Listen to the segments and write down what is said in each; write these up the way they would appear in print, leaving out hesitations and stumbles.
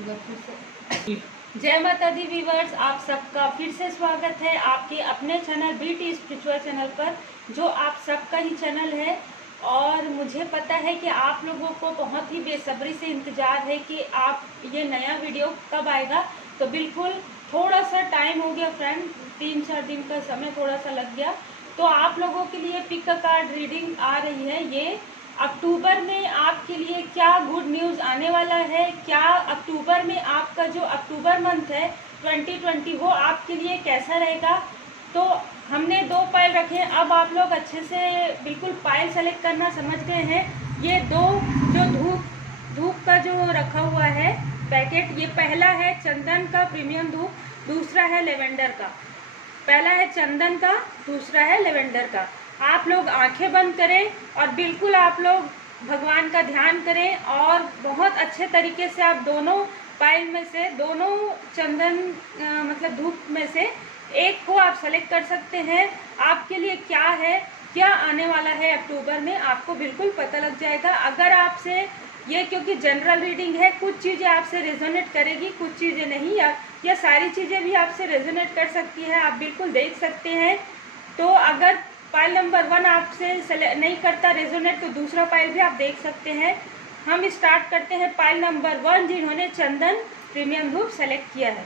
फिर से जय माता दी व्यूअर्स, आप सबका फिर से स्वागत है आपके अपने चैनल बीटी स्पिरिचुअल चैनल पर, जो आप सबका ही चैनल है। और मुझे पता है कि आप लोगों को बहुत ही बेसब्री से इंतज़ार है कि आप ये नया वीडियो कब आएगा। तो बिल्कुल थोड़ा सा टाइम हो गया फ्रेंड, 3-4 दिन का समय थोड़ा सा लग गया। तो आप लोगों के लिए पिक का कार्ड रीडिंग आ रही है। ये अक्टूबर में आपके लिए क्या गुड न्यूज़ आने वाला है, क्या अक्टूबर में आपका जो अक्टूबर मंथ है 2020 वो आपके लिए कैसा रहेगा। तो हमने 2 पाइल रखे हैं। अब आप लोग अच्छे से बिल्कुल पाइल सेलेक्ट करना समझ गए हैं। ये 2 जो धूप का जो रखा हुआ है पैकेट, ये पहला है चंदन का प्रीमियम धूप, दूसरा है लेवेंडर का। पहला है चंदन का, दूसरा है लेवेंडर का। आप लोग आंखें बंद करें और बिल्कुल आप लोग भगवान का ध्यान करें और बहुत अच्छे तरीके से आप दोनों पाइल में से, दोनों चंदन मतलब धूप में से एक को आप सेलेक्ट कर सकते हैं। आपके लिए क्या है, क्या आने वाला है अक्टूबर में, आपको बिल्कुल पता लग जाएगा। अगर आपसे ये, क्योंकि जनरल रीडिंग है, कुछ चीज़ें आपसे रेजोनेट करेगी, कुछ चीज़ें नहीं, या सारी चीज़ें भी आपसे रेजोनेट कर सकती है, आप बिल्कुल देख सकते हैं। तो अगर पाइल नंबर 1 आपसे नहीं करता रेजोनेट तो दूसरा पाइल भी आप देख सकते हैं। हम स्टार्ट करते हैं पाइल नंबर 1 जिन्होंने चंदन प्रीमियम धूप सेलेक्ट किया है।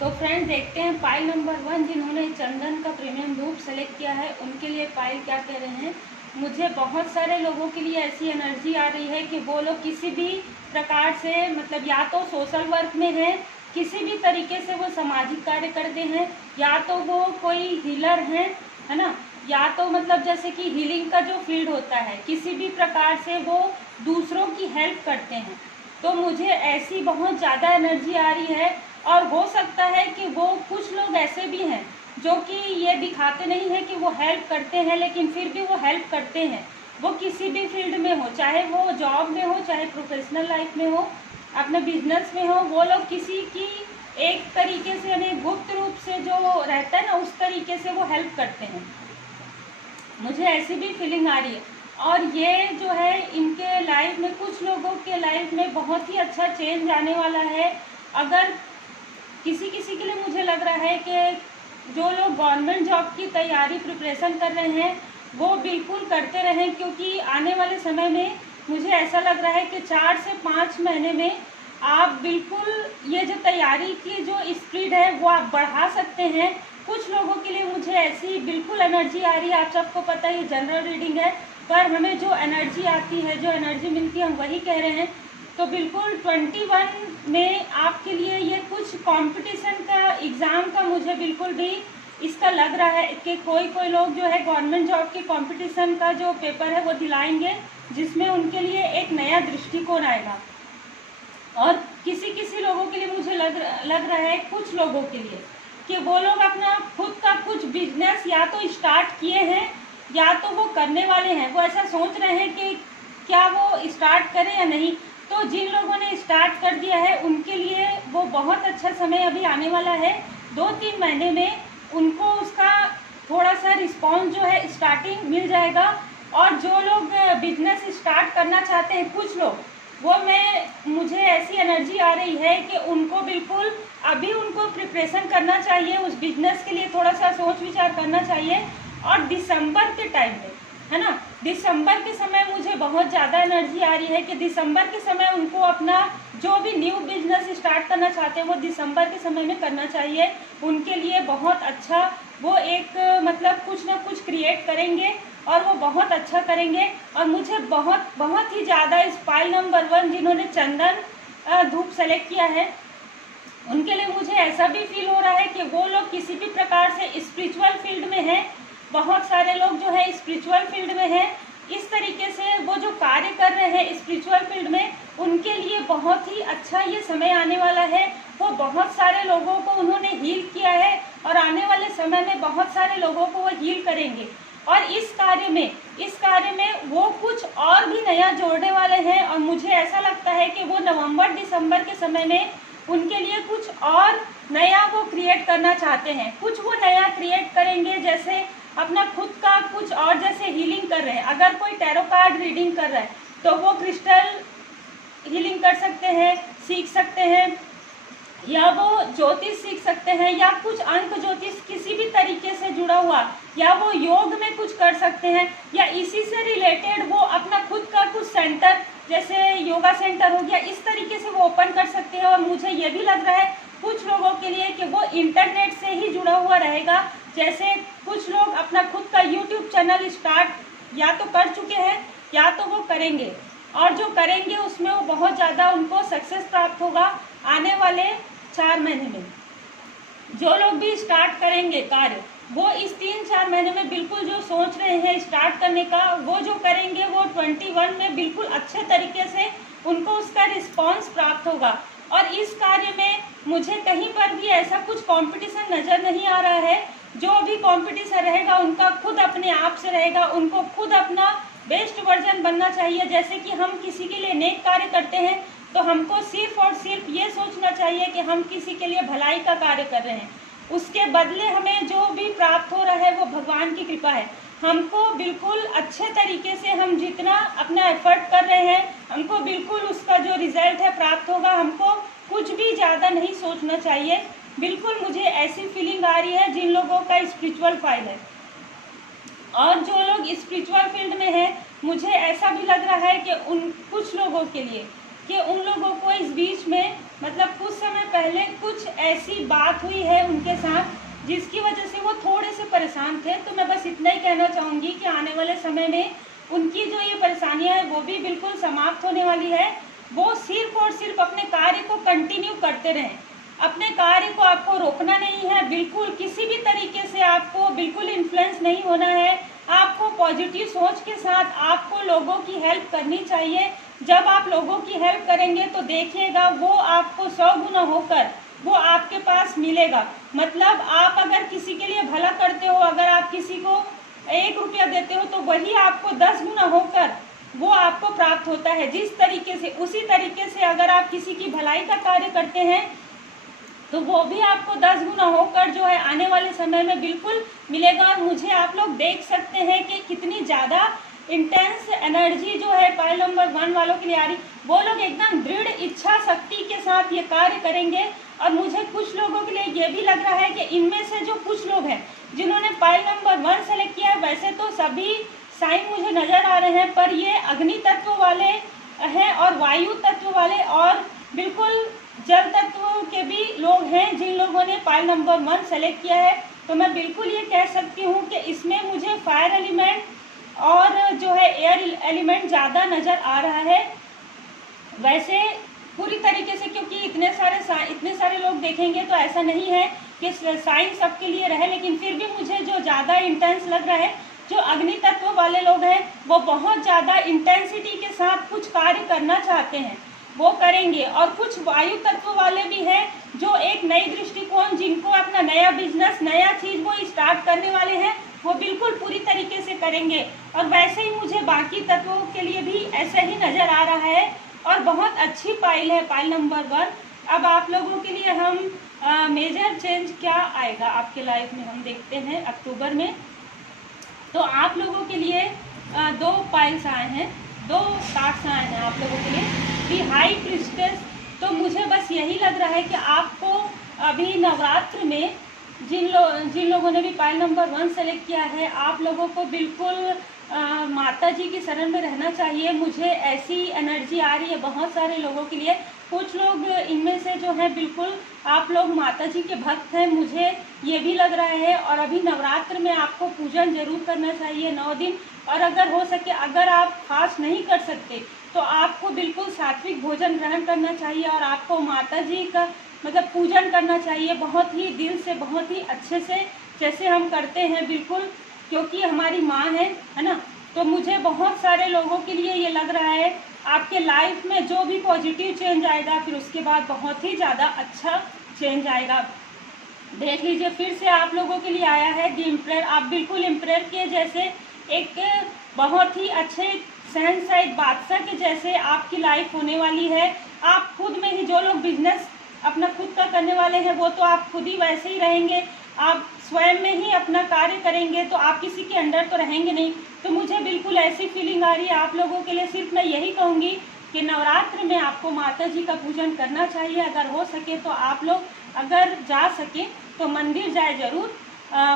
तो फ्रेंड देखते हैं पाइल नंबर 1 जिन्होंने चंदन का प्रीमियम धूप सेलेक्ट किया है उनके लिए पाइल क्या कह रहे हैं। मुझे बहुत सारे लोगों के लिए ऐसी एनर्जी आ रही है कि वो लोग किसी भी प्रकार से, मतलब या तो सोशल वर्क में है, किसी भी तरीके से वो सामाजिक कार्य करते हैं, या तो वो कोई हीलर हैं, है ना, या तो मतलब जैसे कि हीलिंग का जो फील्ड होता है, किसी भी प्रकार से वो दूसरों की हेल्प करते हैं। तो मुझे ऐसी बहुत ज़्यादा एनर्जी आ रही है। और हो सकता है कि वो कुछ लोग ऐसे भी हैं जो कि ये दिखाते नहीं हैं कि वो हेल्प करते हैं, लेकिन फिर भी वो हेल्प करते हैं। वो किसी भी फील्ड में हो, चाहे वो जॉब में हो, चाहे प्रोफेशनल लाइफ में हो, अपने बिजनेस में हो, वो लोग किसी की एक तरीके से, यानी गुप्त रूप से जो रहता है ना, उस तरीके से वो हेल्प करते हैं। मुझे ऐसी भी फीलिंग आ रही है। और ये जो है इनके लाइफ में, कुछ लोगों के लाइफ में बहुत ही अच्छा चेंज आने वाला है। अगर किसी के लिए मुझे लग रहा है कि जो लोग गवर्नमेंट जॉब की तैयारी प्रिपरेशन कर रहे हैं वो बिल्कुल करते रहें, क्योंकि आने वाले समय में मुझे ऐसा लग रहा है कि 4 से 5 महीने में आप बिल्कुल ये जो तैयारी की जो स्पीड है वो आप बढ़ा सकते हैं। कुछ लोगों के लिए मुझे ऐसी बिल्कुल एनर्जी आ रही है। आप सबको पता है ये जनरल रीडिंग है, पर हमें जो एनर्जी आती है, जो एनर्जी मिलती है, हम वही कह रहे हैं। तो बिल्कुल 21 में आपके लिए ये कुछ कंपटीशन का, एग्ज़ाम का मुझे बिल्कुल भी इसका लग रहा है कि कोई लोग जो है गवर्नमेंट जॉब के कंपटीशन का जो पेपर है वो दिलाएंगे, जिसमें उनके लिए एक नया दृष्टिकोण आएगा। और किसी लोगों के लिए मुझे लग रहा है, कुछ लोगों के लिए, कि वो लोग अपना खुद का कुछ बिजनेस या तो स्टार्ट किए हैं या तो वो करने वाले हैं। वो ऐसा सोच रहे हैं कि क्या वो स्टार्ट करें या नहीं। तो जिन लोगों ने स्टार्ट कर दिया है उनके लिए वो बहुत अच्छा समय अभी आने वाला है। 2-3 महीने में उनको उसका थोड़ा सा रिस्पॉन्स जो है स्टार्टिंग मिल जाएगा। और जो लोग बिजनेस स्टार्ट करना चाहते हैं, कुछ लोग, वो मुझे ऐसी एनर्जी आ रही है कि उनको बिल्कुल अभी उनको प्रिपरेशन करना चाहिए, उस बिजनेस के लिए थोड़ा सा सोच विचार करना चाहिए। और दिसंबर के टाइम पे, है ना, दिसंबर के समय मुझे बहुत ज़्यादा एनर्जी आ रही है कि दिसंबर के समय उनको अपना जो भी न्यू बिजनेस स्टार्ट करना चाहते हैं वो दिसंबर के समय में करना चाहिए। उनके लिए बहुत अच्छा, वो एक मतलब कुछ ना कुछ क्रिएट करेंगे और वो बहुत अच्छा करेंगे। और मुझे बहुत ही ज़्यादा इस पाइल नंबर 1 जिन्होंने चंदन धूप सेलेक्ट किया है उनके लिए मुझे ऐसा भी फील हो रहा है कि वो लोग किसी भी प्रकार से स्पिरिचुअल फील्ड में हैं। बहुत सारे लोग जो है स्पिरिचुअल फील्ड में हैं। इस तरीके से वो जो कार्य कर रहे हैं स्पिरिचुअल फील्ड में, उनके लिए बहुत ही अच्छा ये समय आने वाला है। वो बहुत सारे लोगों को उन्होंने हील किया है और आने वाले समय में बहुत सारे लोगों को वो हील करेंगे। और इस कार्य में वो कुछ और भी नया जोड़ने वाले हैं। और मुझे ऐसा लगता है कि वो नवंबर दिसंबर के समय में उनके लिए कुछ और नया वो क्रिएट करना चाहते हैं। कुछ वो नया क्रिएट करेंगे, जैसे अपना खुद का कुछ और जैसे हीलिंग कर रहे हैं, अगर कोई टैरो कार्ड रीडिंग कर रहा है तो वो क्रिस्टल हीलिंग कर सकते हैं, सीख सकते हैं, या वो ज्योतिष सीख सकते हैं, या कुछ अंक ज्योतिष किसी भी तरीके से जुड़ा हुआ, या वो योग में कुछ कर सकते हैं, या इसी से रिलेटेड वो अपना खुद का कुछ सेंटर जैसे योगा सेंटर हो गया, इस तरीके से वो ओपन कर सकते हैं। और मुझे ये भी लग रहा है कुछ लोगों के लिए कि वो इंटरनेट से ही जुड़ा हुआ रहेगा, जैसे कुछ लोग अपना खुद का यूट्यूब चैनल स्टार्ट या तो कर चुके हैं या तो वो करेंगे, और जो करेंगे उसमें वो बहुत ज़्यादा उनको सक्सेस प्राप्त होगा आने वाले 4 महीने में। जो लोग भी स्टार्ट करेंगे कार्य, वो इस 3-4 महीने में बिल्कुल जो सोच रहे हैं स्टार्ट करने का, वो जो करेंगे वो 21 में बिल्कुल अच्छे तरीके से उनको उसका रिस्पांस प्राप्त होगा। और इस कार्य में मुझे कहीं पर भी ऐसा कुछ कंपटीशन नज़र नहीं आ रहा है। जो भी कंपटीशन रहेगा उनका खुद अपने आप से रहेगा, उनको खुद अपना बेस्ट वर्जन बनना चाहिए। जैसे कि हम किसी के लिए नेक कार्य करते हैं तो हमको सिर्फ और सिर्फ ये सोचना चाहिए कि हम किसी के लिए भलाई का कार्य कर रहे हैं, उसके बदले हमें जो भी प्राप्त हो रहा है वो भगवान की कृपा है। हमको बिल्कुल अच्छे तरीके से हम जितना अपना एफर्ट कर रहे हैं हमको बिल्कुल उसका जो रिजल्ट है प्राप्त होगा। हमको कुछ भी ज़्यादा नहीं सोचना चाहिए। बिल्कुल मुझे ऐसी फीलिंग आ रही है जिन लोगों का स्पिरिचुअल फाइल है और जो लोग स्पिरिचुअल फील्ड में हैं, मुझे ऐसा भी लग रहा है कि उन कुछ लोगों के लिए कि उन लोगों को इस बीच में मतलब कुछ समय पहले कुछ ऐसी बात हुई है उनके साथ जिसकी वजह से वो थोड़े से परेशान थे। तो मैं बस इतना ही कहना चाहूँगी कि आने वाले समय में उनकी जो ये परेशानियाँ हैं वो भी बिल्कुल समाप्त होने वाली है। वो सिर्फ और सिर्फ अपने कार्य को कंटिन्यू करते रहें। अपने कार्य को आपको रोकना नहीं है, बिल्कुल किसी भी तरीके से आपको बिल्कुल इन्फ्लुएंस नहीं होना है। आपको पॉजिटिव सोच के साथ आपको लोगों की हेल्प करनी चाहिए। जब आप लोगों की हेल्प करेंगे तो देखिएगा वो आपको 100 गुना होकर वो आपके पास मिलेगा। मतलब आप अगर किसी के लिए भला करते हो, अगर आप किसी को 1 रुपया देते हो तो वही आपको 10 गुना होकर वो आपको प्राप्त होता है। जिस तरीके से उसी तरीके से अगर आप किसी की भलाई का कार्य करते हैं तो वो भी आपको 10 गुना होकर जो है आने वाले समय में बिल्कुल मिलेगा। और मुझे आप लोग देख सकते हैं कि कितनी ज़्यादा इंटेंस एनर्जी जो है पाइल नंबर 1 वालों के लिए आ रही। वो लोग एकदम दृढ़ इच्छा शक्ति के साथ ये कार्य करेंगे। और मुझे कुछ लोगों के लिए ये भी लग रहा है कि इनमें से जो कुछ लोग हैं जिन्होंने पाइल नंबर 1 सेलेक्ट किया है, वैसे तो सभी साइन मुझे नज़र आ रहे हैं, पर ये अग्नि तत्व वाले हैं और वायु तत्व वाले और बिल्कुल जल तत्व के भी लोग हैं जिन लोगों ने पाइल नंबर 1 सेलेक्ट किया है। तो मैं बिल्कुल ये कह सकती हूँ कि इसमें मुझे फायर एलिमेंट और जो है एयर एलिमेंट ज़्यादा नज़र आ रहा है। वैसे पूरी तरीके से क्योंकि इतने सारे लोग देखेंगे तो ऐसा नहीं है कि साइन सबके लिए रहे, लेकिन फिर भी मुझे जो ज़्यादा इंटेंस लग रहा है जो अग्नि तत्व वाले लोग हैं वो बहुत ज़्यादा इंटेंसिटी के साथ कुछ कार्य करना चाहते हैं, वो करेंगे। और कुछ वायु तत्व वाले भी हैं जो एक नई दृष्टिकोण, जिनको अपना नया बिजनेस नया चीज़ वो स्टार्ट करने वाले हैं, वो बिल्कुल पूरी तरीके से करेंगे। और वैसे ही मुझे बाकी तत्वों के लिए भी ऐसा ही नज़र आ रहा है और बहुत अच्छी पाइल है पाइल नंबर 1। अब आप लोगों के लिए हम मेजर चेंज क्या आएगा आपके लाइफ में हम देखते हैं अक्टूबर में। तो आप लोगों के लिए 2 पाइल्स आए हैं, 2 कार्ड्स आए हैं आप लोगों के लिए, दी हाई प्रिस्टेस। तो मुझे बस यही लग रहा है कि आपको अभी नवरात्र में जिन लोगों ने भी पाइल नंबर 1 सेलेक्ट किया है, आप लोगों को बिल्कुल माता जी की शरण में रहना चाहिए। मुझे ऐसी एनर्जी आ रही है बहुत सारे लोगों के लिए। कुछ लोग इनमें से जो है बिल्कुल आप लोग माता जी के भक्त हैं, मुझे ये भी लग रहा है। और अभी नवरात्र में आपको पूजन जरूर करना चाहिए 9 दिन। और अगर हो सके, अगर आप फास्ट नहीं कर सकते तो आपको बिल्कुल सात्विक भोजन ग्रहण करना चाहिए और आपको माता जी का मतलब पूजन करना चाहिए बहुत ही दिल से, बहुत ही अच्छे से, जैसे हम करते हैं बिल्कुल, क्योंकि हमारी माँ है ना। तो मुझे बहुत सारे लोगों के लिए ये लग रहा है आपके लाइफ में जो भी पॉजिटिव चेंज आएगा फिर उसके बाद बहुत ही ज़्यादा अच्छा चेंज आएगा। देख लीजिए फिर से आप लोगों के लिए आया है द एम्परर। आप बिल्कुल एम्परर के जैसे एक बहुत ही अच्छे शहंशाह, एक बादशाह के जैसे आपकी लाइफ होने वाली है। आप खुद में ही, जो लोग बिजनेस अपना खुद का करने वाले हैं वो तो आप खुद ही वैसे ही रहेंगे। आप स्वयं में ही अपना कार्य करेंगे तो आप किसी के अंडर तो रहेंगे नहीं। तो मुझे बिल्कुल ऐसी फीलिंग आ रही है आप लोगों के लिए। सिर्फ मैं यही कहूँगी कि नवरात्र में आपको माता जी का पूजन करना चाहिए। अगर हो सके तो आप लोग अगर जा सकें तो मंदिर जाए ज़रूर।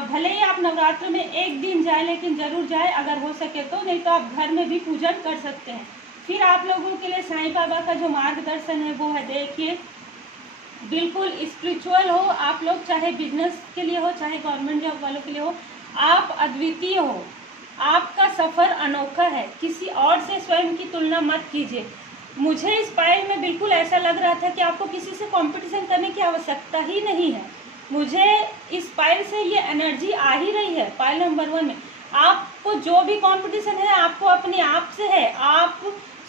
भले ही आप नवरात्र में एक दिन जाए लेकिन ज़रूर जाए अगर हो सके तो, नहीं तो आप घर में भी पूजन कर सकते हैं। फिर आप लोगों के लिए साईं बाबा का जो मार्गदर्शन है वो है, देखिए बिल्कुल स्पिरिचुअल हो आप लोग, चाहे बिजनेस के लिए हो चाहे गवर्नमेंट जॉब वालों के लिए हो, आप अद्वितीय हो। आपका सफ़र अनोखा है, किसी और से स्वयं की तुलना मत कीजिए। मुझे इस पायल में बिल्कुल ऐसा लग रहा था कि आपको किसी से कंपटीशन करने की आवश्यकता ही नहीं है। मुझे इस पायल से ये एनर्जी आ ही रही है। पायल नंबर 1 में आपको जो भी कंपटीशन है आपको अपने आप से है। आप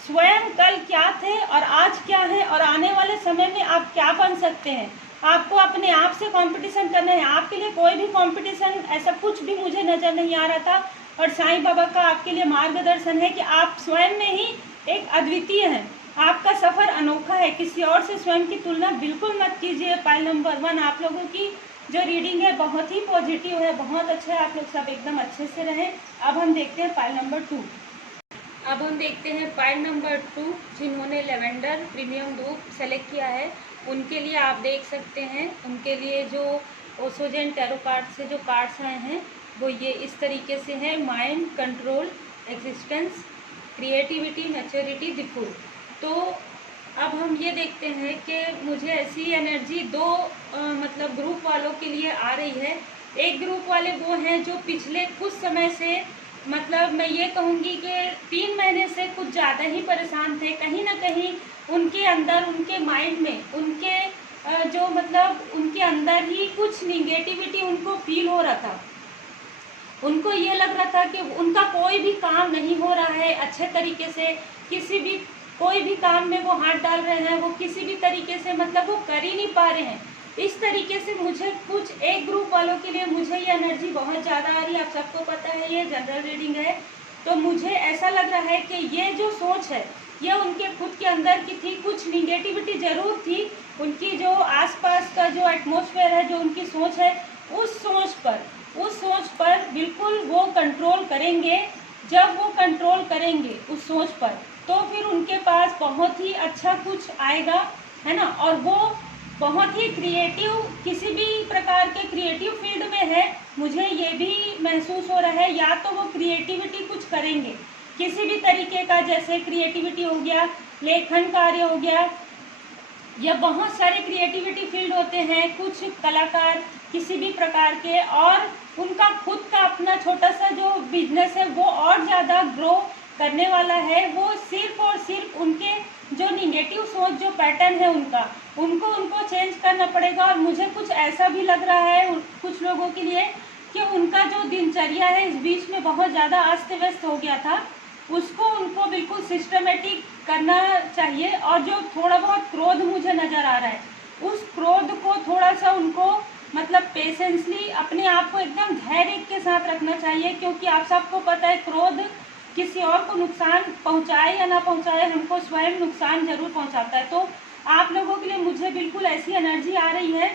स्वयं कल क्या थे और आज क्या है और आने वाले समय में आप क्या बन सकते हैं, आपको अपने आप से कंपटीशन करना है। आपके लिए कोई भी कंपटीशन ऐसा कुछ भी मुझे नज़र नहीं आ रहा था। और साईं बाबा का आपके लिए मार्गदर्शन है कि आप स्वयं में ही एक अद्वितीय हैं। आपका सफ़र अनोखा है, किसी और से स्वयं की तुलना बिल्कुल मत कीजिए। पायल नंबर 1 आप लोगों की जो रीडिंग है बहुत ही पॉजिटिव है, बहुत अच्छा है। आप लोग सब एकदम अच्छे से रहें। अब हम देखते हैं पायल नंबर 2। अब हम देखते हैं पायल नंबर 2 जिन्होंने लेवेंडर प्रीमियम धूप सेलेक्ट किया है उनके लिए आप देख सकते हैं। उनके लिए जो ओसोजन टैरो कार्ड से जो कार्ड्स आए हैं वो ये इस तरीके से हैं। Mind, control, existence, creativity, maturity, the fool. तो अब हम ये देखते हैं कि मुझे ऐसी एनर्जी दो मतलब ग्रुप वालों के लिए आ रही है। एक ग्रुप वाले वो हैं जो पिछले कुछ समय से, मतलब मैं ये कहूँगी कि 3 महीने से कुछ ज़्यादा ही परेशान थे। कहीं ना कहीं उनके अंदर, उनके माइंड में, उनके जो मतलब उनके अंदर ही कुछ निगेटिविटी उनको फील हो रहा था। उनको ये लग रहा था कि उनका कोई भी काम नहीं हो रहा है अच्छे तरीके से। किसी भी कोई भी काम में वो हाथ डाल रहे हैं, वो किसी भी तरीके से मतलब वो कर ही नहीं पा रहे हैं। इस तरीके से मुझे कुछ एक ग्रुप वालों के लिए मुझे ये एनर्जी बहुत ज़्यादा आ रही है। आप सबको पता है ये जनरल रीडिंग है, तो मुझे ऐसा लग रहा है कि ये जो सोच है ये उनके खुद के अंदर की थी। कुछ निगेटिविटी ज़रूर थी, उनकी जो आसपास का जो एटमॉस्फेयर है, जो उनकी सोच है, उस सोच पर बिल्कुल वो कंट्रोल करेंगे। जब वो कंट्रोल करेंगे उस सोच पर तो फिर उनके पास बहुत ही अच्छा कुछ आएगा, है ना। और वो बहुत ही क्रिएटिव, किसी भी प्रकार के क्रिएटिव फील्ड में है, मुझे ये भी महसूस हो रहा है। या तो वो क्रिएटिविटी कुछ करेंगे किसी भी तरीके का, जैसे क्रिएटिविटी हो गया, लेखन कार्य हो गया, या बहुत सारे क्रिएटिविटी फील्ड होते हैं, कुछ कलाकार किसी भी प्रकार के, और उनका खुद का अपना छोटा सा जो बिजनेस है वो और ज़्यादा ग्रो करने वाला है। वो सिर्फ और सिर्फ उनके जो निगेटिव सोच, जो पैटर्न है उनको चेंज करना पड़ेगा। और मुझे कुछ ऐसा भी लग रहा है कुछ लोगों के लिए कि उनका जो दिनचर्या है इस बीच में बहुत ज़्यादा अस्त व्यस्त हो गया था, उसको उनको बिल्कुल सिस्टमेटिक करना चाहिए। और जो थोड़ा बहुत क्रोध मुझे नज़र आ रहा है, उस क्रोध को थोड़ा सा उनको मतलब पेशेंसली अपने आप को एकदम धैर्य के साथ रखना चाहिए। क्योंकि आप सबको पता है क्रोध किसी और को नुकसान पहुंचाए या ना पहुंचाए, हमको स्वयं नुकसान जरूर पहुंचाता है। तो आप लोगों के लिए मुझे बिल्कुल ऐसी एनर्जी आ रही है।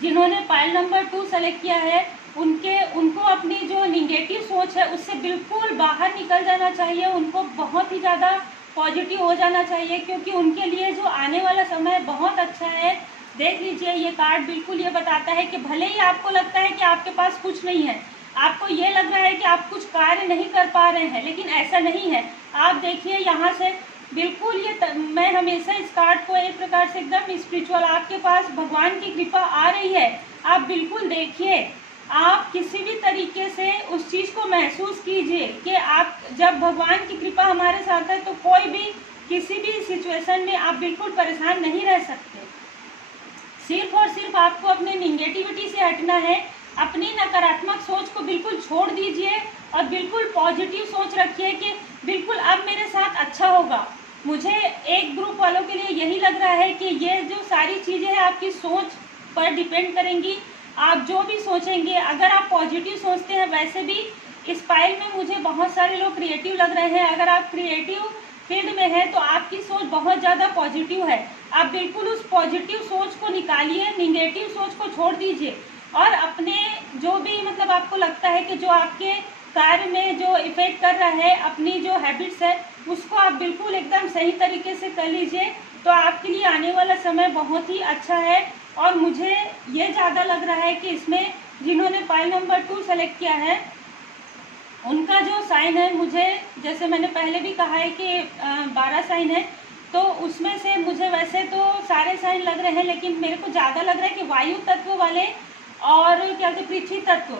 जिन्होंने पायल नंबर 2 सेलेक्ट किया है उनको अपनी जो निगेटिव सोच है उससे बिल्कुल बाहर निकल जाना चाहिए। उनको बहुत ही ज़्यादा पॉजिटिव हो जाना चाहिए, क्योंकि उनके लिए जो आने वाला समय बहुत अच्छा है। देख लीजिए, ये कार्ड बिल्कुल ये बताता है कि भले ही आपको लगता है कि आपके पास कुछ नहीं है, आपको ये लग रहा है कि आप कुछ कार्य नहीं कर पा रहे हैं, लेकिन ऐसा नहीं है। आप देखिए यहाँ से बिल्कुल मैं हमेशा इस कार्ड को एक प्रकार से एकदम स्पिरिचुअल, आपके पास भगवान की कृपा आ रही है। आप बिल्कुल देखिए, आप किसी भी तरीके से उस चीज़ को महसूस कीजिए कि आप जब भगवान की कृपा हमारे साथ है तो कोई भी किसी भी सिचुएशन में आप बिल्कुल परेशान नहीं रह सकते। सिर्फ और सिर्फ आपको अपने निगेटिविटी से हटना है। अपनी नकारात्मक सोच को बिल्कुल छोड़ दीजिए और बिल्कुल पॉजिटिव सोच रखिए कि बिल्कुल अब मेरे साथ अच्छा होगा। मुझे एक ग्रुप वालों के लिए यही लग रहा है कि ये जो सारी चीज़ें हैं आपकी सोच पर डिपेंड करेंगी। आप जो भी सोचेंगे, अगर आप पॉजिटिव सोचते हैं, वैसे भी इस पाइल में मुझे बहुत सारे लोग क्रिएटिव लग रहे हैं। अगर आप क्रिएटिव फील्ड में हैं तो आपकी सोच बहुत ज़्यादा पॉजिटिव है। आप बिल्कुल उस पॉजिटिव सोच को निकालिए, निगेटिव सोच को छोड़ दीजिए। और अपने जो भी मतलब आपको लगता है कि जो आपके कार्य में जो इफेक्ट कर रहा है, अपनी जो हैबिट्स है उसको आप बिल्कुल एकदम सही तरीके से कर लीजिए, तो आपके लिए आने वाला समय बहुत ही अच्छा है। और मुझे ये ज़्यादा लग रहा है कि इसमें जिन्होंने पाई नंबर 2 सेलेक्ट किया है उनका जो साइन है, मुझे जैसे मैंने पहले भी कहा है कि 12 साइन है, तो उसमें से मुझे वैसे तो सारे साइन लग रहे हैं, लेकिन मेरे को ज़्यादा लग रहा है कि वायु तत्व वाले और क्या कहते पृथ्वी तत्व,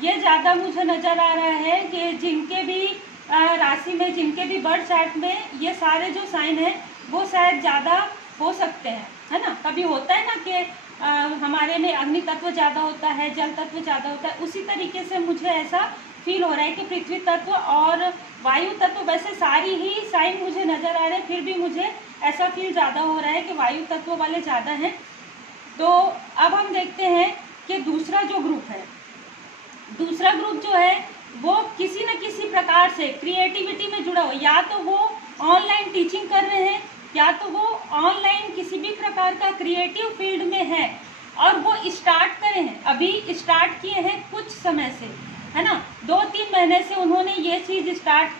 ये ज़्यादा मुझे नज़र आ रहा है कि जिनके भी राशि में, जिनके भी बर्थ चार्ट में ये सारे जो साइन हैं वो शायद ज़्यादा हो सकते हैं, है ना। कभी होता है ना कि हमारे में अग्नि तत्व ज़्यादा होता है, जल तत्व ज़्यादा होता है, उसी तरीके से मुझे ऐसा फील हो रहा है कि पृथ्वी तत्व और वायु तत्व, वैसे सारी ही साइन मुझे नज़र आ रहे हैं, फिर भी मुझे ऐसा फील ज़्यादा हो रहा है कि वायु तत्व वाले ज़्यादा हैं। तो अब हम देखते हैं कि दूसरा जो ग्रुप है, दूसरा ग्रुप जो है वो किसी न किसी प्रकार से क्रिएटिविटी में जुड़ा हो, या तो वो ऑनलाइन टीचिंग कर रहे हैं, या तो वो ऑनलाइन किसी भी प्रकार का क्रिएटिव फील्ड में है, और वो स्टार्ट करे हैं, अभी स्टार्ट किए हैं कुछ समय से, है ना, 2-3 महीने से उन्होंने ये चीज़ स्टार्ट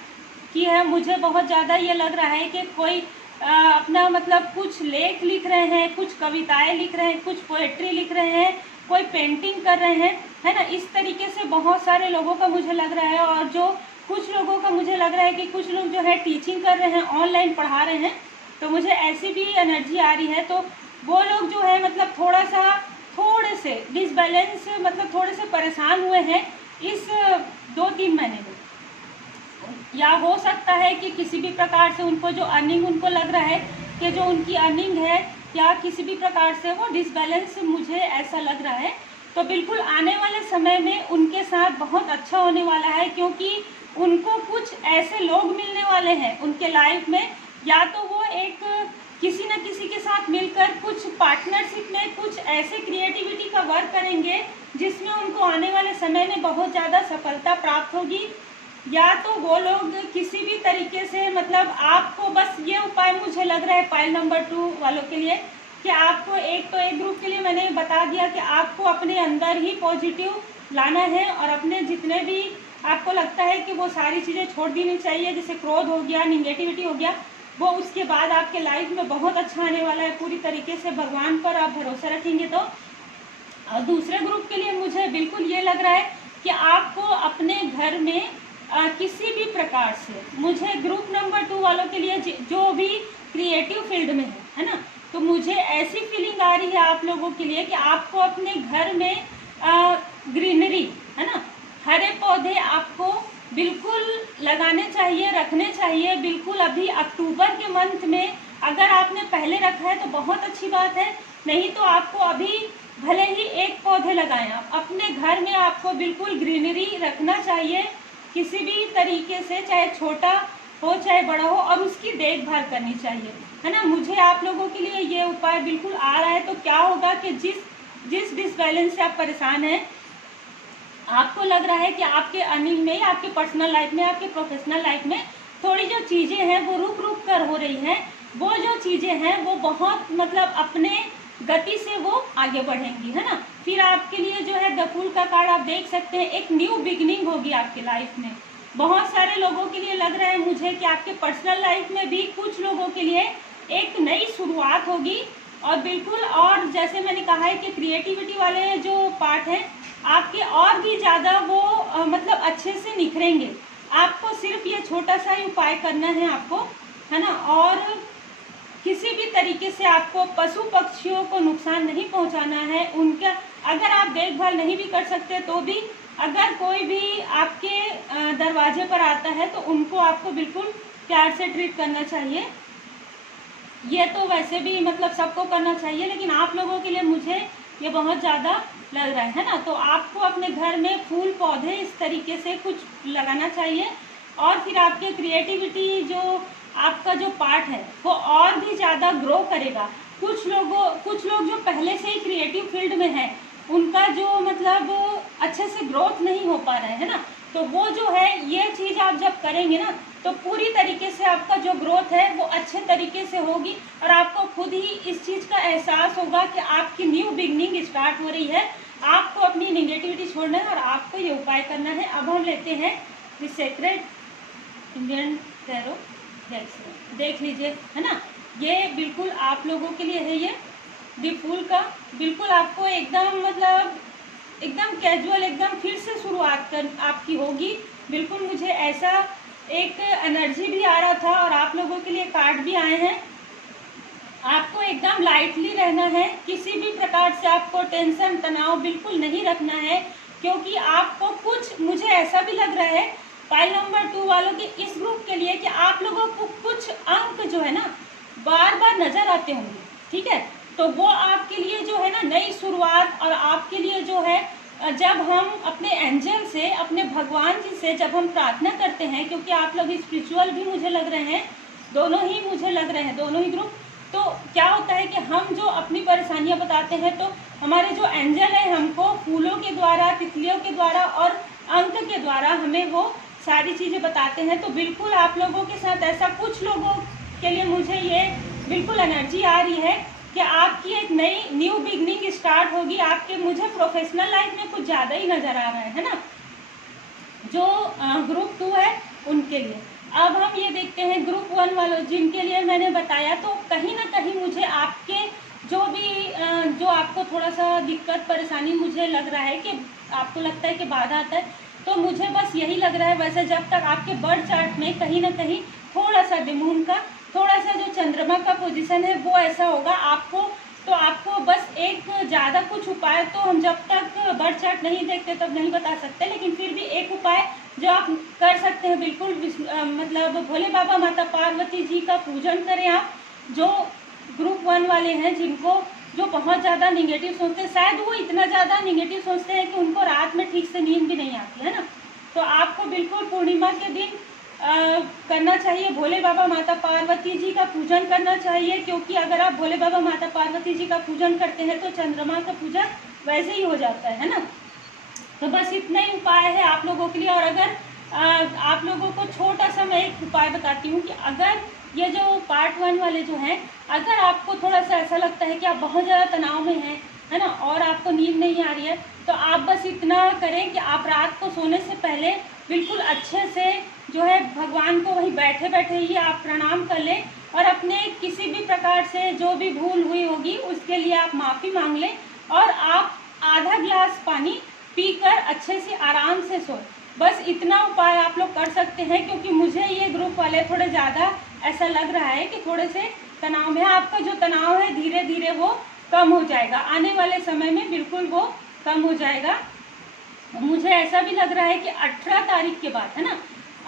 की है। मुझे बहुत ज़्यादा ये लग रहा है कि कोई अपना मतलब कुछ लेख लिख रहे हैं, कुछ कविताएं लिख रहे हैं, कुछ पोएट्री लिख रहे हैं, कोई पेंटिंग कर रहे हैं, है ना। इस तरीके से बहुत सारे लोगों का मुझे लग रहा है, और जो कुछ लोगों का मुझे लग रहा है कि कुछ लोग जो है टीचिंग कर रहे हैं, ऑनलाइन पढ़ा रहे हैं, तो मुझे ऐसी भी एनर्जी आ रही है। तो वो लोग जो है मतलब थोड़े से डिसबैलेंस, मतलब थोड़े से परेशान हुए हैं इस 2-3 महीने में, या हो सकता है कि किसी भी प्रकार से उनको जो अर्निंग, उनको लग रहा है कि जो उनकी अर्निंग है या किसी भी प्रकार से वो डिसबैलेंस, मुझे ऐसा लग रहा है। तो बिल्कुल आने वाले समय में उनके साथ बहुत अच्छा होने वाला है, क्योंकि उनको कुछ ऐसे लोग मिलने वाले हैं उनके लाइफ में, या तो वो एक किसी न किसी के साथ मिलकर कुछ पार्टनरशिप में कुछ ऐसे क्रिएटिविटी का वर्क करेंगे जिसमें उनको आने वाले समय में बहुत ज़्यादा सफलता प्राप्त होगी, या तो वो लोग किसी भी तरीके से मतलब आपको, बस ये उपाय मुझे लग रहा है पाइल नंबर 2 वालों के लिए कि आपको एक ग्रुप के लिए मैंने बता दिया कि आपको अपने अंदर ही पॉजिटिव लाना है, और अपने जितने भी आपको लगता है कि वो सारी चीज़ें छोड़ देनी चाहिए, जैसे क्रोध हो गया, निगेटिविटी हो गया, वो उसके बाद आपके लाइफ में बहुत अच्छा आने वाला है। पूरी तरीके से भगवान पर आप भरोसा रखेंगे तो। और दूसरे ग्रुप के लिए मुझे बिल्कुल ये लग रहा है कि आपको अपने घर में किसी भी प्रकार से, मुझे ग्रुप नंबर 2 वालों के लिए जो भी क्रिएटिव फील्ड में है ना, तो मुझे ऐसी फीलिंग आ रही है आप लोगों के लिए कि आपको अपने घर में ग्रीनरी, है ना, हरे पौधे आपको बिल्कुल लगाने चाहिए, रखने चाहिए। बिल्कुल अभी अक्टूबर के मंथ में अगर आपने पहले रखा है तो बहुत अच्छी बात है, नहीं तो आपको अभी भले ही एक पौधे लगाएं, आप अपने घर में आपको बिल्कुल ग्रीनरी रखना चाहिए किसी भी तरीके से, चाहे छोटा हो चाहे बड़ा हो, और उसकी देखभाल करनी चाहिए, है ना। मुझे आप लोगों के लिए ये उपाय बिल्कुल आ रहा है। तो क्या होगा कि जिस डिसबैलेंस से आप परेशान हैं, आपको लग रहा है कि आपके अर्निंग में, आपके पर्सनल लाइफ में, आपके प्रोफेशनल लाइफ में थोड़ी जो चीज़ें हैं वो रुक कर हो रही हैं, वो जो चीज़ें हैं वो बहुत मतलब अपने गति से वो आगे बढ़ेंगी, है ना। फिर आपके लिए जो है द फूल का कार्ड आप देख सकते हैं, एक न्यू बिगिनिंग होगी आपकी लाइफ में। बहुत सारे लोगों के लिए लग रहा है मुझे कि आपके पर्सनल लाइफ में भी कुछ लोगों के लिए एक नई शुरुआत होगी। और बिल्कुल, और जैसे मैंने कहा है कि क्रिएटिविटी वाले जो पार्ट हैं आपके और भी ज़्यादा वो मतलब अच्छे से निखरेंगे। आपको सिर्फ ये छोटा सा ही उपाय करना है आपको, है ना। और किसी भी तरीके से आपको पशु पक्षियों को नुकसान नहीं पहुंचाना है। उनका अगर आप देखभाल नहीं भी कर सकते तो भी, अगर कोई भी आपके दरवाजे पर आता है तो उनको आपको बिल्कुल प्यार से ट्रीट करना चाहिए। ये तो वैसे भी मतलब सबको करना चाहिए, लेकिन आप लोगों के लिए मुझे ये बहुत ज़्यादा लग रहा है ना। तो आपको अपने घर में फूल पौधे इस तरीके से कुछ लगाना चाहिए, और फिर आपके क्रिएटिविटी जो आपका जो पार्ट है वो और भी ज़्यादा ग्रो करेगा। कुछ लोग जो पहले से ही क्रिएटिव फील्ड में हैं, उनका जो मतलब अच्छे से ग्रोथ नहीं हो पा रहा है ना, तो वो जो है ये चीज़ आप जब करेंगे ना तो पूरी तरीके से आपका जो ग्रोथ है वो अच्छे तरीके से होगी, और आपको खुद ही इस चीज़ का एहसास होगा कि आपकी न्यू बिगनिंग स्टार्ट हो रही है। आपको अपनी निगेटिविटी छोड़ना है और आपको ये उपाय करना है। अब हम लेते हैं द सीक्रेट इंडियन टैरो डेक्स, देख लीजिए, है ना। ये बिल्कुल आप लोगों के लिए है, ये द फूल का, बिल्कुल आपको एकदम मतलब एकदम कैजुअल, एकदम फिर से शुरुआत कर आपकी होगी। बिल्कुल मुझे ऐसा एक एनर्जी भी आ रहा था और आप लोगों के लिए कार्ड भी आए हैं। आपको एकदम लाइटली रहना है, किसी भी प्रकार से आपको टेंशन तनाव बिल्कुल नहीं रखना है, क्योंकि आपको कुछ, मुझे ऐसा भी लग रहा है पाइल नंबर 2 वालों के इस ग्रुप के लिए कि आप लोगों को कुछ अंक जो है ना बार बार नजर आते होंगे, ठीक है। तो वो आपके लिए जो है ना नई शुरुआत, और आपके लिए जो है जब हम अपने एंजल से, अपने भगवान जी से जब हम प्रार्थना करते हैं, क्योंकि आप लोग स्पिरिचुअल भी मुझे लग रहे हैं, दोनों ही मुझे लग रहे हैं, दोनों ही ग्रुप। तो क्या होता है कि हम जो अपनी परेशानियां बताते हैं तो हमारे जो एंजल है हमको फूलों के द्वारा, तितलियों के द्वारा और अंक के द्वारा हमें वो सारी चीज़ें बताते हैं। तो बिल्कुल आप लोगों के साथ ऐसा, कुछ लोगों के लिए मुझे ये बिल्कुल एनर्जी आ रही है कि आपकी एक नई न्यू बिगनिंग स्टार्ट होगी आपके, मुझे प्रोफेशनल लाइफ में कुछ ज़्यादा ही नज़र आ रहा है ना, जो ग्रुप 2 है उनके लिए। अब हम ये देखते हैं ग्रुप 1 वालों, जिनके लिए मैंने बताया, तो कहीं ना कहीं मुझे आपके जो भी जो आपको थोड़ा सा दिक्कत परेशानी मुझे लग रहा है कि आपको लगता है कि बाधा आता है, तो मुझे बस यही लग रहा है, वैसे जब तक आपके बर्थ चार्ट में कहीं ना कहीं थोड़ा सा मून का, थोड़ा सा जो चंद्रमा का पोजीशन है वो ऐसा होगा आपको, तो आपको बस एक ज़्यादा कुछ उपाय तो हम जब तक बर्थ चार्ट नहीं देखते तब नहीं बता सकते, लेकिन फिर भी एक उपाय जो आप कर सकते हैं बिल्कुल, मतलब भोले बाबा माता पार्वती जी का पूजन करें आप, जो ग्रुप 1 वाले हैं, जिनको जो बहुत ज़्यादा निगेटिव सोचते हैं, शायद वो इतना ज़्यादा निगेटिव सोचते हैं कि उनको रात में ठीक से नींद भी नहीं आती है ना, तो आपको बिल्कुल पूर्णिमा के दिन करना चाहिए, भोले बाबा माता पार्वती जी का पूजन करना चाहिए, क्योंकि अगर आप भोले बाबा माता पार्वती जी का पूजन करते हैं तो चंद्रमा का पूजन वैसे ही हो जाता है ना। तो बस इतना ही उपाय है आप लोगों के लिए। और अगर आप लोगों को छोटा सा मैं एक उपाय बताती हूँ कि अगर ये जो पार्ट 1 वाले जो हैं, अगर आपको थोड़ा सा ऐसा लगता है कि आप बहुत ज़्यादा तनाव में हैं, है ना, और आपको नींद नहीं आ रही है, तो आप बस इतना करें कि आप रात को सोने से पहले बिल्कुल अच्छे से जो है भगवान को वहीं बैठे बैठे ही आप प्रणाम कर लें, और अपने किसी भी प्रकार से जो भी भूल हुई होगी उसके लिए आप माफ़ी मांग लें, और आप आधा गिलास पानी पीकर अच्छे से आराम से सोएं। बस इतना उपाय आप लोग कर सकते हैं, क्योंकि मुझे ये ग्रुप वाले थोड़े ज़्यादा ऐसा लग रहा है कि थोड़े से तनाव में, आपका जो तनाव है धीरे धीरे वो कम हो जाएगा, आने वाले समय में बिल्कुल वो कम हो जाएगा। मुझे ऐसा भी लग रहा है कि 18 तारीख के बाद, है ना,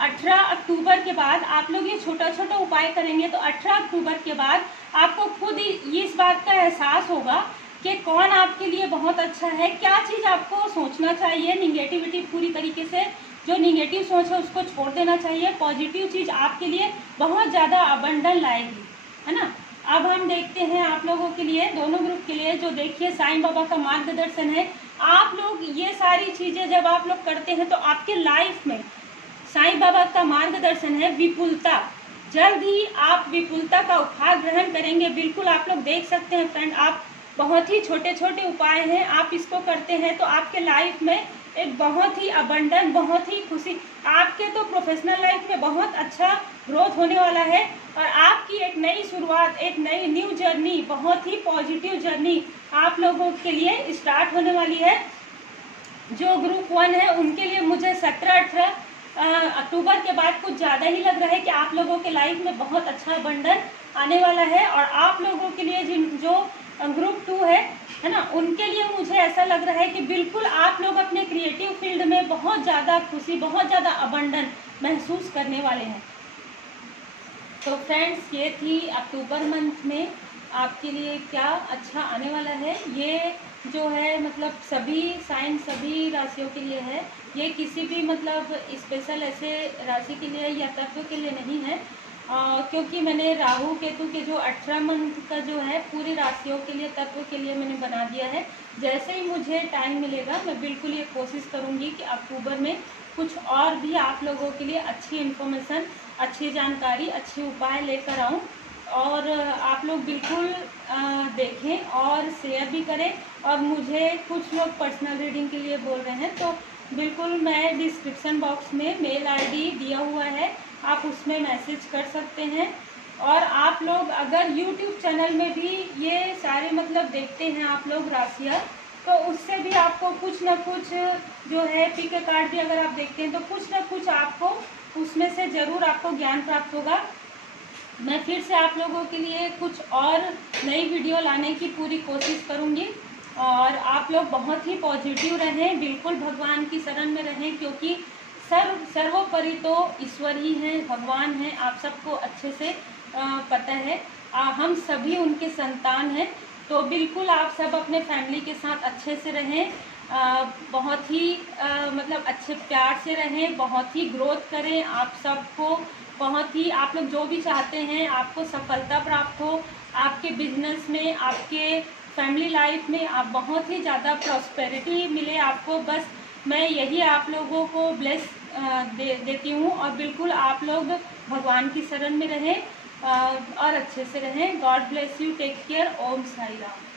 18 अक्टूबर के बाद आप लोग ये छोटा छोटा उपाय करेंगे, तो 18 अक्टूबर के बाद आपको खुद ही इस बात का एहसास होगा कि कौन आपके लिए बहुत अच्छा है, क्या चीज़ आपको सोचना चाहिए, निगेटिविटी पूरी तरीके से, जो निगेटिव सोच है उसको छोड़ देना चाहिए, पॉजिटिव चीज़ आपके लिए बहुत ज़्यादा अबंडन लाएगी, है ना। अब हम देखते हैं आप लोगों के लिए, दोनों ग्रुप के लिए, जो देखिए साईं बाबा का मार्गदर्शन है। आप लोग ये सारी चीज़ें जब आप लोग करते हैं तो आपके लाइफ में साईं बाबा का मार्गदर्शन है विपुलता, जल्द ही आप विपुलता का उपहार ग्रहण करेंगे। बिल्कुल आप लोग देख सकते हैं फ्रेंड, आप बहुत ही छोटे छोटे उपाय हैं, आप इसको करते हैं तो आपके लाइफ में एक बहुत ही अबंडन, बहुत ही खुशी, आपके तो प्रोफेशनल लाइफ में बहुत अच्छा ग्रोथ होने वाला है, और आपकी एक नई शुरुआत, एक नई न्यू जर्नी, बहुत ही पॉजिटिव जर्नी आप लोगों के लिए स्टार्ट होने वाली है। जो ग्रुप 1 है उनके लिए मुझे 17-18 अक्टूबर के बाद कुछ ज़्यादा ही लग रहा है कि आप लोगों के लाइफ में बहुत अच्छा अबंडन आने वाला है। और आप लोगों के लिए जो ग्रुप 2 है ना, उनके लिए मुझे ऐसा लग रहा है कि बिल्कुल आप लोग अपने क्रिएटिव फील्ड में बहुत ज़्यादा खुशी, बहुत ज़्यादा अबंडन महसूस करने वाले हैं। तो फ्रेंड्स, ये थी अक्टूबर मंथ में आपके लिए क्या अच्छा आने वाला है। ये जो है मतलब सभी साइन, सभी राशियों के लिए है, ये किसी भी मतलब स्पेशल ऐसे राशि के लिए या तत्व के लिए नहीं है, क्योंकि मैंने राहु केतु के जो 18 मंथ का जो है पूरी राशियों के लिए, तत्व के लिए मैंने बना दिया है। जैसे ही मुझे टाइम मिलेगा मैं बिल्कुल ये कोशिश करूँगी कि अक्टूबर में कुछ और भी आप लोगों के लिए अच्छी इन्फॉर्मेशन, अच्छी जानकारी, अच्छे उपाय लेकर आऊँ, और आप लोग बिल्कुल देखें और शेयर भी करें। और मुझे कुछ लोग पर्सनल रीडिंग के लिए बोल रहे हैं, तो बिल्कुल मैं डिस्क्रिप्शन बॉक्स में मेल आईडी दिया हुआ है, आप उसमें मैसेज कर सकते हैं। और आप लोग अगर यूट्यूब चैनल में भी ये सारे मतलब देखते हैं आप लोग राशियाँ, तो उससे भी आपको कुछ ना कुछ जो है पिक कार्ड भी अगर आप देखते हैं तो कुछ ना कुछ आपको उसमें से ज़रूर आपको ज्ञान प्राप्त होगा। मैं फिर से आप लोगों के लिए कुछ और नई वीडियो लाने की पूरी कोशिश करूँगी। और आप लोग बहुत ही पॉजिटिव रहें, बिल्कुल भगवान की शरण में रहें, क्योंकि सर्वोपरि तो ईश्वर ही हैं, भगवान हैं, आप सबको अच्छे से पता है। हम सभी उनके संतान हैं, तो बिल्कुल आप सब अपने फैमिली के साथ अच्छे से रहें, बहुत ही मतलब अच्छे प्यार से रहें, बहुत ही ग्रोथ करें। आप सबको बहुत ही, आप लोग जो भी चाहते हैं आपको सफलता प्राप्त हो, आपके बिजनेस में, आपके फैमिली लाइफ में आप बहुत ही ज़्यादा प्रॉस्पेरिटी मिले आपको। बस मैं यही आप लोगों को ब्लेस देती हूँ। और बिल्कुल आप लोग भगवान की शरण में रहें और अच्छे से रहें। God bless you, take care, Om Sai Ram.